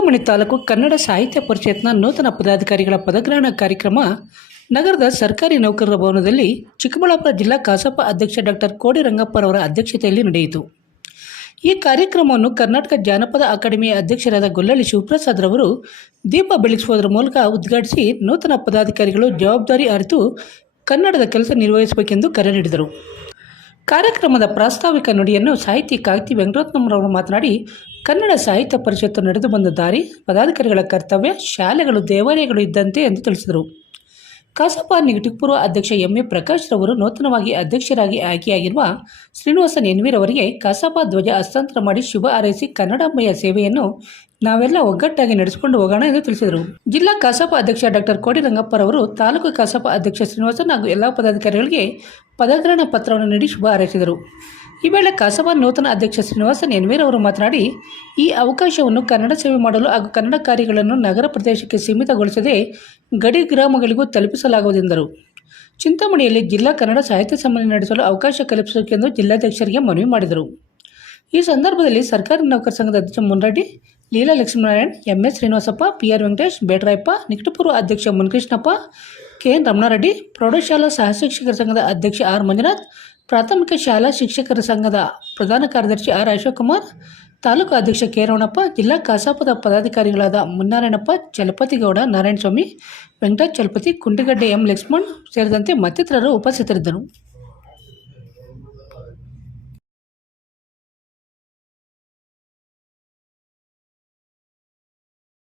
ಚಿಂತಾಮಣಿ ತಾಲೂಕು ಕನ್ನಡ ಸಾಹಿತ್ಯ ಪರಿಷತ್ನ ನೂತನ ಪದಾಧಿಕಾರಿಗಳ ಪದಗ್ರಹಣ ಕಾರ್ಯಕ್ರಮ ನಗರದ ಸರ್ಕಾರಿ ನೌಕರರ ಭವನದಲ್ಲಿ ಚಿಕ್ಕಬಳ್ಳಾಪುರ ಜಿಲ್ಲಾ ಕಸಾಪ ಅಧ್ಯಕ್ಷ ಡಾಕ್ಟರ್ ಕೋಡಿ ರಂಗಪ್ಪರವರ ಅಧ್ಯಕ್ಷತೆಯಲ್ಲಿ ನಡೆಯಿತು. ಈ ಕಾರ್ಯಕ್ರಮವನ್ನು ಕರ್ನಾಟಕ ಜಾನಪದ ಅಕಾಡೆಮಿಯ ಅಧ್ಯಕ್ಷರಾದ ಗೊಲ್ಲಳ್ಳಿ ಶಿವಪ್ರಸಾದ್ ರವರು ದೀಪ ಬೆಳಗಿಸುವುದರ ಮೂಲಕ ಉದ್ಘಾಟಿಸಿ ನೂತನ ಪದಾಧಿಕಾರಿಗಳು ಜವಾಬ್ದಾರಿ ಅರಿತು ಕನ್ನಡದ ಕೆಲಸ ನಿರ್ವಹಿಸಬೇಕೆಂದು ಕರೆ ನೀಡಿದರು. ಕಾರ್ಯಕ್ರಮದ ಪ್ರಾಸ್ತಾವಿಕ ನುಡಿಯನ್ನು ಸಾಹಿತಿ ಕಾಗ್ತಿ ವೆಂಕಟರತ್ನಮ್ಮರವರು ಮಾತನಾಡಿ, ಕನ್ನಡ ಸಾಹಿತ್ಯ ಪರಿಷತ್ತು ನಡೆದು ಬಂದ ದಾರಿ ಪದಾಧಿಕಾರಿಗಳ ಕರ್ತವ್ಯ, ಶಾಲೆಗಳು, ದೇವಾಲಯಗಳು ಇದ್ದಂತೆ ಎಂದು ತಿಳಿಸಿದರು. ಕಸಾಪ ನಿಗದಿಪೂರ್ವ ಅಧ್ಯಕ್ಷ ಎಂ. ಎ. ಪ್ರಕಾಶ್ ರವರು ನೂತನವಾಗಿ ಅಧ್ಯಕ್ಷರಾಗಿ ಆಯ್ಕೆಯಾಗಿರುವ ಶ್ರೀನಿವಾಸ ಎನ್ವಿರವರಿಗೆ ಕಸಾಪ ಧ್ವಜ ಹಸ್ತಾಂತರ ಮಾಡಿ ಶುಭ ಹಾರೈಸಿ ಕನ್ನಡಮಯ ಸೇವೆಯನ್ನು ನಾವೆಲ್ಲ ಒಗ್ಗಟ್ಟಾಗಿ ನಡೆಸಿಕೊಂಡು ಹೋಗೋಣ ಎಂದು ತಿಳಿಸಿದರು. ಜಿಲ್ಲಾ ಕಸಾಪ ಅಧ್ಯಕ್ಷ ಡಾಕ್ಟರ್ ಕೋಡಿ ರಂಗಪ್ಪರವರು ತಾಲೂಕು ಕಸಾಪ ಅಧ್ಯಕ್ಷ ಶ್ರೀನಿವಾಸನ್ ಹಾಗೂ ಎಲ್ಲ ಪದಾಧಿಕಾರಿಗಳಿಗೆ ಪದಗ್ರಹಣ ಪತ್ರವನ್ನು ನೀಡಿ ಶುಭ ಹಾರೈಸಿದರು. ಈ ವೇಳೆ ಕಸಾಪ ನೂತನ ಅಧ್ಯಕ್ಷ ಶ್ರೀನಿವಾಸನ್ ಎನ್ವೀರ್ ಅವರು ಮಾತನಾಡಿ, ಈ ಅವಕಾಶವನ್ನು ಕನ್ನಡ ಸೇವೆ ಮಾಡಲು ಹಾಗೂ ಕನ್ನಡ ಕಾರ್ಯಗಳನ್ನು ನಗರ ಪ್ರದೇಶಕ್ಕೆ ಸೀಮಿತಗೊಳಿಸದೆ ಗಡಿ ಗ್ರಾಮಗಳಿಗೂ ತಲುಪಿಸಲಾಗುವುದೆಂದರು. ಚಿಂತಾಮಣಿಯಲ್ಲಿ ಜಿಲ್ಲಾ ಕನ್ನಡ ಸಾಹಿತ್ಯ ಸಮ್ಮೇಳನ ನಡೆಸಲು ಅವಕಾಶ ಕಲ್ಪಿಸಬೇಕೆಂದು ಜಿಲ್ಲಾಧ್ಯಕ್ಷರಿಗೆ ಮನವಿ ಮಾಡಿದರು. ಈ ಸಂದರ್ಭದಲ್ಲಿ ಸರ್ಕಾರಿ ನೌಕರ ಸಂಘದ ಅಧ್ಯಕ್ಷ Munireddy, Leela Lakshminarayan M S Srinivasappa P R Venkatesh, Betarayappa, ನಿಕಟಪೂರ್ವ ಅಧ್ಯಕ್ಷ ಮುನ್ಕೃಷ್ಣಪ್ಪ ಕೆ ಎನ್ ರಮಣಾರೆಡ್ಡಿ, ಪ್ರೌಢಶಾಲಾ ಸಹ ಶಿಕ್ಷಕರ ಸಂಘದ ಅಧ್ಯಕ್ಷ ಆರ್ ಮಂಜುನಾಥ್, ಪ್ರಾಥಮಿಕ ಶಾಲಾ ಶಿಕ್ಷಕರ ಸಂಘದ ಪ್ರಧಾನ ಕಾರ್ಯದರ್ಶಿ ಆರ್ ಅಶೋಕ್ಕುಮಾರ್ ತಾಲೂಕು ಅಧ್ಯಕ್ಷ ಕೆ ರಮಣಪ್ಪ, ಜಿಲ್ಲಾ ಕಸಾಪದ ಪದಾಧಿಕಾರಿಗಳಾದ ಮುನ್ನಾರಾಯಣಪ್ಪ, ಚಲಪತಿಗೌಡ ನಾರಾಯಣಸ್ವಾಮಿ ವೆಂಕಟಾಚ್ ಚಲಪತಿ ಕುಂಟಿಗಡ್ಡೆ ಎಂ ಲಕ್ಷ್ಮಣ್ ಸೇರಿದಂತೆ ಮತ್ತಿತರರು ಉಪಸ್ಥಿತರಿದ್ದರು.